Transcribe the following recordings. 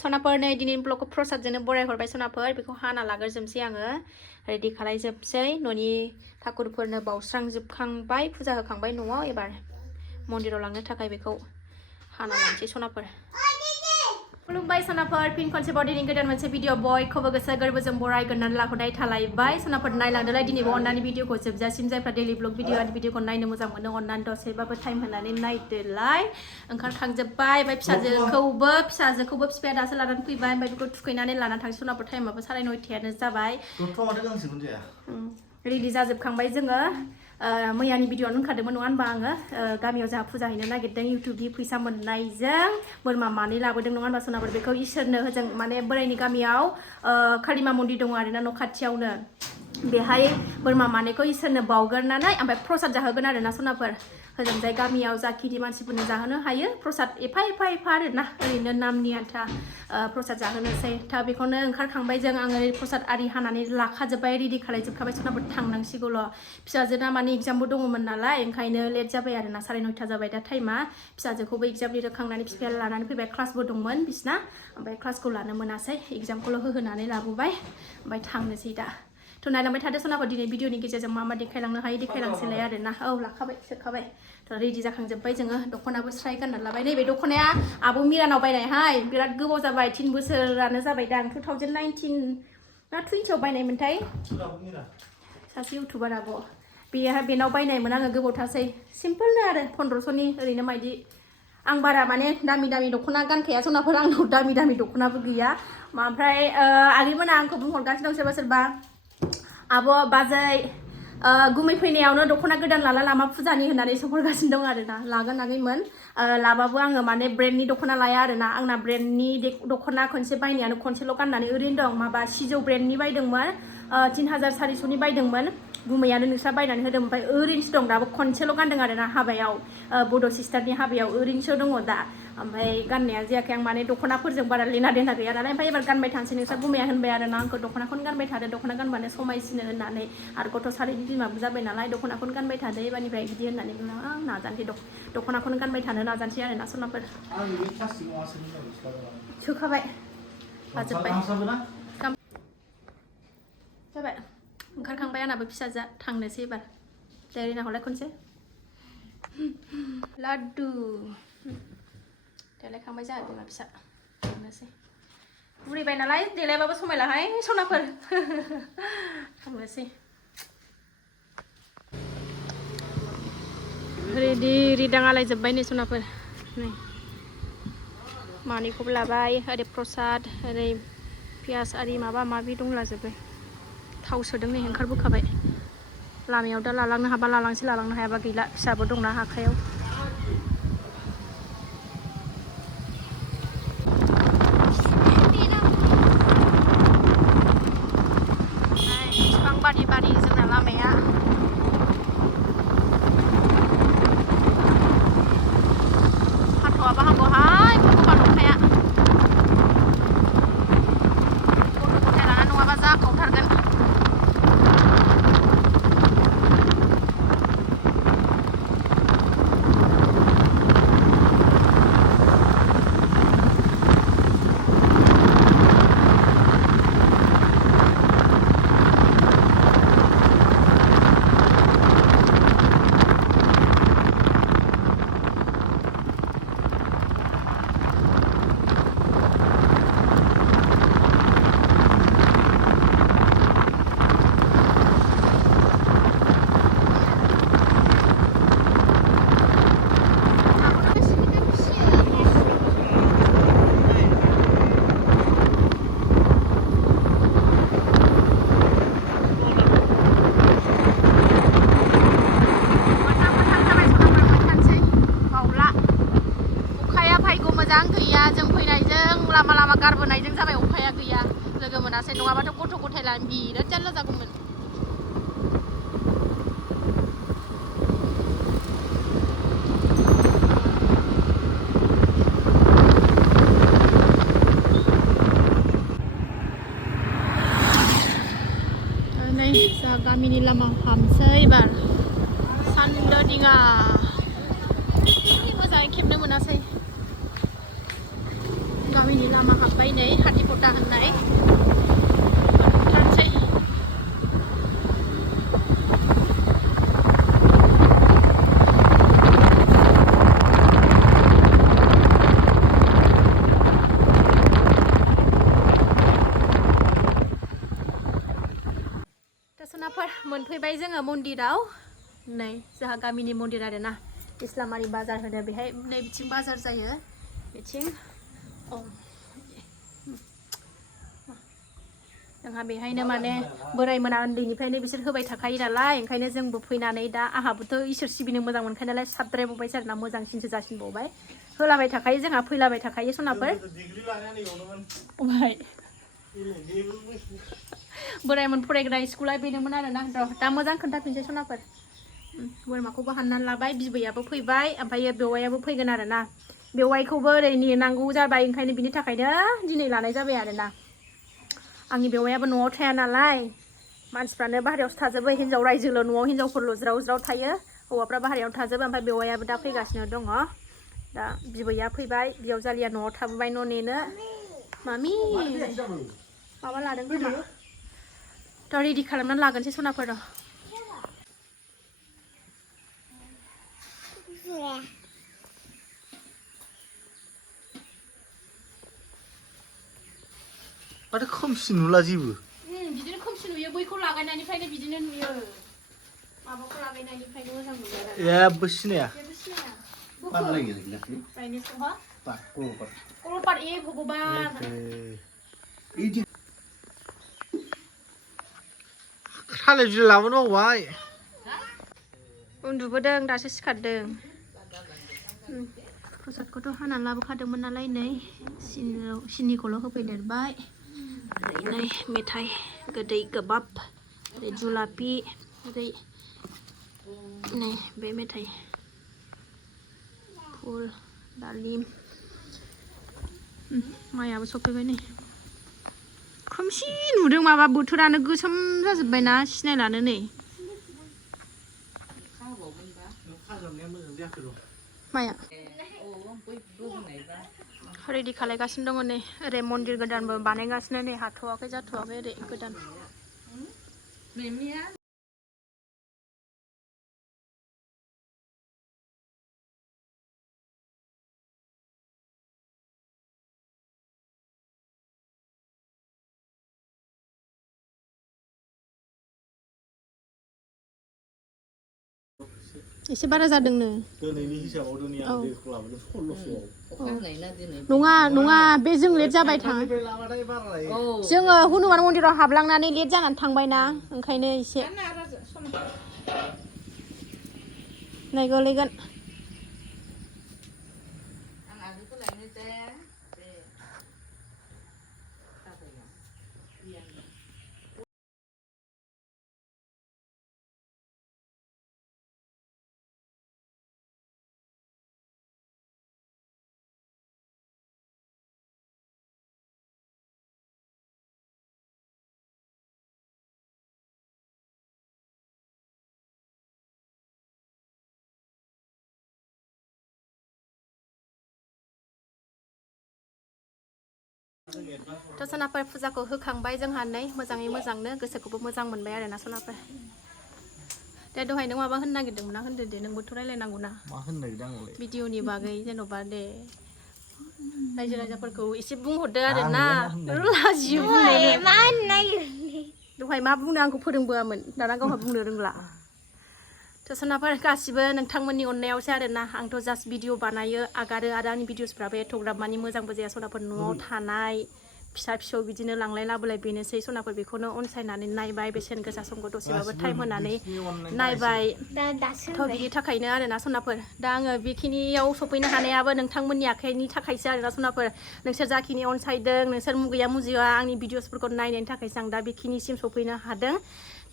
सनाफोर नै दिनैनि ब्लगखौ प्रसादजोंनो बरायहरबाय सनाफोर बेखौ हाना लाग्रोजोबसै आङो रेडि खालायजोबसै न'नि ठाकुरफोरनो बावस्रांजोबखांबाय फुजा होखांबाय न'आव एबार मन्दिराव लांनो थाखाय बेखौ हाना लानोसै सनाफोर खुलुमबाय सनाफोर फिन खनसेबाव दिनै गोदान मोनसे भिडिअ बयखौबो गोसो गोरबोजों बरायगोननानै लाहरनाय थालायबाय सनाफोर नायलांदोलाय दिनैबो अननानै भिडिअखौ जोबजासिम जायफ्रा डेलि ब्लग भिडिअखौ नायनो मोजां मोनो अननानै दसेबाबो टाइम होनानै नायदोलाय ओंखारखांजोब्बाय ओमफ्राय फिसाजोखौबो बिफाया दासो लानानै फैबाय ओमफ्राय बेखौ थुखैनानै लानानै थांसै सनाफोर टाइमाबो 9:30 जाबाय रेडि जाजोबखांबाय जोङो मैयानि भिडिअआवनो ओंखारदोंमोन नङा होनबा आङो गामियाव जोंहा फुजा हैनो नागिरदों इउटुबनि फैसा मोननायजों बोरमा मानै लाबोदों नङा होनबा सनाफोर बेखौ इसोरनो होजों माने बोराइनि गामियाव कालिमा मन्दिर दङ आरोना न' खाथियावनो बेहाय बोरमा मानैखौ इसोरनो बावगोरनानै ओमफ्राय प्रसाद जाहोगोन आरोना सनाफोर होजोंजाय गामियाव जाखिनि मानसिफोरनो जाहोनो हायो प्रसाद एफा आरोना ओरैनो नामनि आन्था प्रसाद जाहोनोसै दा बेखौनो ओंखारखांबाय जों आङो प्रसाद आरि हानानै लाखाजोब्बाय रेडि खालायजोबखाबाय सनाफोर थांनांसिगौल' फिसाजोना माने एगजामबो दङमोन नालाय ओंखायनो लेट जाबाय आरोना 9:30 जाबाय दा टाइमा फिसाजोखौबो एगजाम लिरखांनानै बिफाया लानानै फैबाय क्लासबो दंमोन बिसिना ओमफ्राय क्लासखौ लानो मोनासै एगजामखौल' होहोनानै लाबोबाय ओमफ्य थांनोसै दा थ' नायलांबाय थादो सनाफोर दिनै भिडिअनि गेजेरजों मा देखायलांनो हायो देखायलांसैलाय आरोना औ लाखाबाय सोखाबाय थ' रेडि जाखांजोब्बाय जोङो दख'नाबो स्राय गाननानै लाबाय नैबे दख'नाया आब' मिरानाव बायनायहाय बिराद गोबाव जाबाय 3 बोसोरानो जाबाय दां 2019 ना 20आव बायनायमोनथाय सासे इउटुबार आब' बेनाव बायनायमोन आङो गोबावथारसै सिम्पोलनो आरो 1500नि ओरैनो मायदि आं बारा माने दामि दख'ना गानखाया सनाफोर आंनाव दामि दख'नाबो गैया ओमफ्राय आगैमोना आंखौ बुंहरगासिनो दं सोरबा आब' बाजै गुमै फैनायावनो दख'ना गोदान लाला लामा फुजानि होननानै सोंहरगासिनो दं आरोना लागोन आगैमोन लाबाबो आङो माने ब्रेन्डनि दख'ना लाया आरोना आंना ब्रेन्डनि दख'ना खनसे बायनायानो खनसेल' गाननानै ओरैनो दं माबा सिजौ ब्रेन्डनि बायदोंमोन 3400नि बायदोंमोन गुमैयानो नोंस्रा बायनानै होदों ओमफ्राय ओरैनोसो दं दाबो खनसेल' गानदों आरोना हाबायाव बड' सिस्टारनि हाबायाव ओरैनोसो दङ दा ओमफ्राय गाननाया जायाखै आं माने दख'नाफोरजों बारा लेना देना गैया नालाय ओमफ्राय एबार गानबाय थानोसै नोंस्रा गुमैया होनबाय आरोना आंखौ दख'नाखौनो गानबाय थादो दख'ना गानबानो समायसिनो होननानै आरो गथ' सारिनि बिमाबो जाबाय नालाय दख'नाखौनो गानबाय थादो एबारनिफ्राय बिदि होननानै बुंदों आं नाजानोसै दख'नाखौनो गानबाय थानो नाजानोसै आरोना सनाफोर सोखाबाय लाजोब्बाय जाबाय ओंखारखांबाय आंनाबो फिसाजोआ थांनोसै एबार देरिना हरलाय खनसे लाड्डु देलायखांबाय जोंहा बिमा फिसा थांनोसै बुरिबाय नालाय देलायबाबो समायलाहाय सनाफोर थांनोसै रेडि रिदां आलायजोब्बाय नै सनाफोर नै मानैखौबो लाबाय ओरै प्रसाद ओरै पियास आरि माबा माबि दंलाजोबो थाव सोदों नै ओंखारबोखाबाय लामायाव दा लालांनो हाबा लालांसै लालांनो हायाबा गैला फिसाबो दंना आखायाव बिफां बारि जोंना लामाया हाथ'आबा हामगौहाय भगबान अखाया गथ' गथाय लाना नङाबा जाखावथारगोन लामा गारबोनायजों जाबाय अखाया गैया लोगो मोनासै नङाबाथ' गथ' गथाय लानो बिराद जारला जागौमोन नै जोंहा गामिनि लामा हाबसै एबार सानदो दिङा मोजाङै खेबनो मोनासै गामिनि लामा हाब्बाय आदा होननाय मोनफैबाय जोङो मन्दिराव नै जोंहा गामिनि मन्दिर आरोना इस्लामारि बाजार होनो बेहाय नै बिथिं बाजार जायो बिथिं जोंहा बेहायनो माने बोरायमोना उन्दैनिफ्रायनो बिसोर होबाय थाखायो नालाय ओंखायनो जोंबो फैनानै दा आंहाबोथ' इसोर सिबिनो मोजां मोनखायो नालाय साबद्रायबावबायसो आरोना मोजांसिनसो जासिनबावबाय होलाबाय थाखायो जोंहा फैलाबाय थाखायो सनाफोर बोरायमोन फरायग्रा स्कुला बेनोमोन आरोना दा मोजां खोन्थाफिनसै सनाफोर बोरमाखौबो हाननानै लाबाय बिबैयाबो फैबाय ओमफ्राय बेवाइयाबो फैगोन आरोना बेवाइखौबो ओरै नेनांगौ जाबाय ओंखायनो बिनि थाखायनो दिनै लानाय जाबाय आरोना आंनि बेवाइयाबो न'आव थाया नालाय मानसिफ्रानो बाहेरायावसो थाजोबो हिन्जाव रायजोल' न'आव हिन्जावफोरल' ज्राव ज्राव थायो हौवाफ्रा बाहेरायाव थाजोबो ओमफ्राय बेवाइयाबो दा फैगासिनो दङ दा बिबैया फैबाय बियावजालिया न'आव थाबोबाय न' नेनो मामि माबा लादों खोमा दा रेडि खालामनानै लागोनसै सनाफोर माथो खोमसि नुला जेबो बिदिनो खोमसि नुयो बैखौ लागायनायनिफ्रायनो बिदिनो नुयो माबाखौ लागायनायनिफ्रायनो मोजां नुयो जेबो सिनाया कलपात ए भगबान थालिर बिलाइ लाबोनो बावबाय उन्दुबोदों दासो सिखारदों प्रसादखौथ' हानानै लाबोखादोंमोन नालाय नै सिनिखौल' होफैदेरबाय नै मेथाइ गोदै गोबाब ओरै जुलापि ओरै नै बे मेथाइ फुल दालिम माइयाबो सफैबाय नै खोमसि नुदों माबा बोथोरानो गोसोम जाजोब्बायना सिनायलानो नै माया रेडि खालायगासिनो दङ नै ओरै मन्दिर गोदानबो बानायगासिनो नै हाथ'वाखै जाथ'वाखै ओरै गोदान एसे बारा जादोंनो दिनैनि हिसाबाव दिनै आं दैखौ लाबोदों 1600 नङा बे जों लेट जाबाय जोङो हनुमान मन्दिराव हाबलांनानै लेट जानानै थांबायना ओंखायनो एसे नै गोलैगोन थ' सनाफोर फुजाखौ होखांबाय जोंहा नै मोजाङै मोजांनो गोसोखौबो मोजां मोनबाय आरोना सनाफोर दे दहाय नों माबा होननो नागिरदोंमोन ना होनदो दे नोंबोथ' रायलायनांगौ ना मा होननो नागिरदों आंलाय भिडिअनि बागै जेन'बा दे रायजो राजाफोरखौ एसे बुंहरदो आरोना लाजियो दहाय मा बुंनो आंखौ फोरोंबोआमोन दाना गावहा बुंनो रोंला थ' सनाफोर गासिबो नोंथांमोननि अननायावसो आरोना आंथ' जास्ट भिडिअ बानायो आगारो आरो आंनि भिडिअसफ्राबो एथ'ग्राब मानि मोजांबो जाया सनाफोर न'आव थानाय फिसा फिसौ बिदिनो लांलाय लाबोलाय बेनोसै सनाफोर बेखौनो अनसायनानै नायबाय बेसेन गोसा समखौ दसेबाबो टाइम होनानै नायबाय थ' बिनि थाखायनो आरोना सनाफोर दा आङो बेखिनियाव सफैनो हानायाबो नोंथांमोननि आखाइनि थाखायसो आरोना सनाफोर नोंसोर जाखिनि अनसायदों नोंसोर मुगैया मुजिया आंनि भिडिअसफोरखौ नायनायनि थाखायसो आं दा बेखिनिसिम सफैनो हादों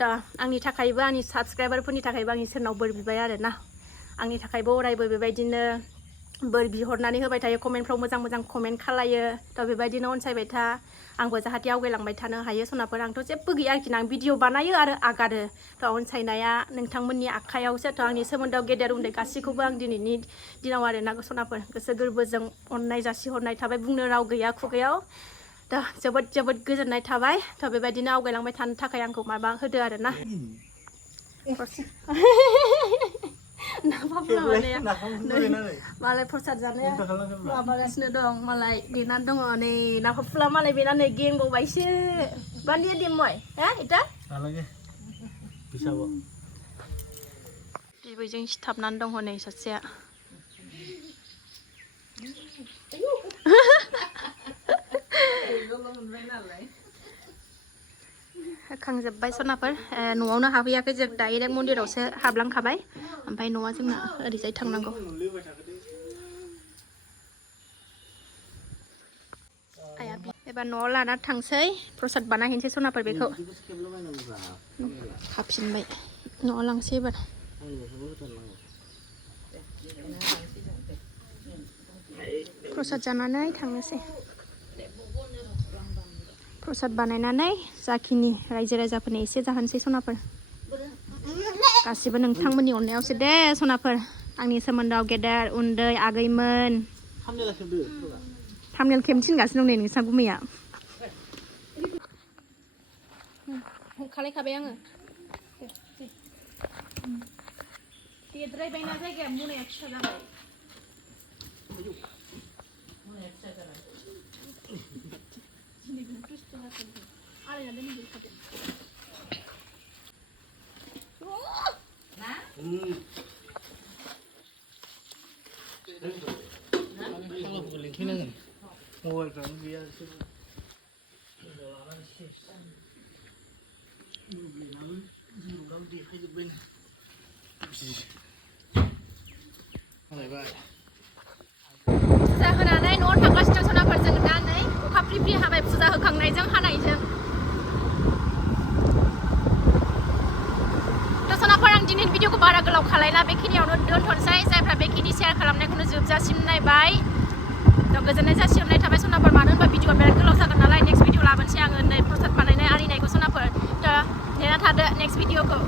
दा आंनि थाखायबो आंनि साबसक्राइबारफोरनि थाखायबो आं इसोरनाव बोर बिबाय आरोना आंनि थाखायबो अरायबो बेबायदिनो बोर बिहरनानै होबाय थायो कमेन्टफ्राव मोजां मोजां कमेन्ट खालायो थ' बेबायदिनो अनसायबाय था आंबो जाहाथे आवगायलांबाय थानो हायो सनाफोर आंथ' जेबो गैया आरोखि आं भिडिअ बानायो आरो आगारो थ' अनसायनाया नोंथांमोननि आखायावसो थ' आंनि सोमोन्दोआव गेदेर उन्दै गासैखौबो आं दिनैनि दिनाव आरोना सनाफोर गोसो गोरबोजों अननाय जासिहरनाय थाबाय बुंनो राव गैया खुगायाव दा जोबोद गोजोननाय थाबाय थ' बेबायदिनो आवगायलांबाय थानो थाखाय आंखौ माबा होदो आरो ना मालाय प्रसाद जानाया माबागासिनो दं मालाय बेनानै दङ नै नाफाफुला मालाय बेनानै गेंबावबायसो बान्दिया देमय हा इटा बिबैजों सिथाबनानै दङ नै सासेया होखांजोब्बाय सनाफोर न'आवनो हाबहैयाखै जों डाइरेक्ट मन्दिरावसो हाबलांखाबाय ओमफ्राय न'आ जोंना ओरैजाय थांनांगौ एबार न'आव लाना थांसै प्रसाद बानायहैनोसै सनाफोर बेखौ हाबफिनबाय न'आव लांसै एबार प्रसाद जानानै थांनोसै प्रसाद बानायनानै जाखिनि रायजो राजाफोरनि एसे जाहोनसै सनाफोर गासिबो नोंथांमोननि अननायावसो दे सनाफोर आंनि सोमोन्दोआव गेदेर उन्दै आगैमोन थामनेल खेबनो थिनगासिनो दं नै नोंसा गुमैया खालायखाबाय आङो देद्रायबायना जायगाया मनाया फिसा जाबाय फुजा होनानै न'आव थांगासिनो सनाफोर जों दा नै अखा फ्रि फ्रि हाबाय फुजा होखांनायजों हानायजों थ' सनाफोर आं दिनैनि भिडिअखौ बारा गोलाव खालायला बेखिनियावनो दोनथ'नोसै जायफ्रा बेखिनि शेयार खालामनायखौनो जोबजासिम नायबाय थ' गोजोननाय जासिहरनाय थाबाय सनाफोर मानो होनबा भिडिअआ बिराद गोलाव जागोन नालाय नेक्स्ट भिडिअ लाबोनोसै आङो नै प्रसाद बानायनाय आरिनायखौ सनाफोर थ' नेना थादो नेक्स्ट भिडिअखौ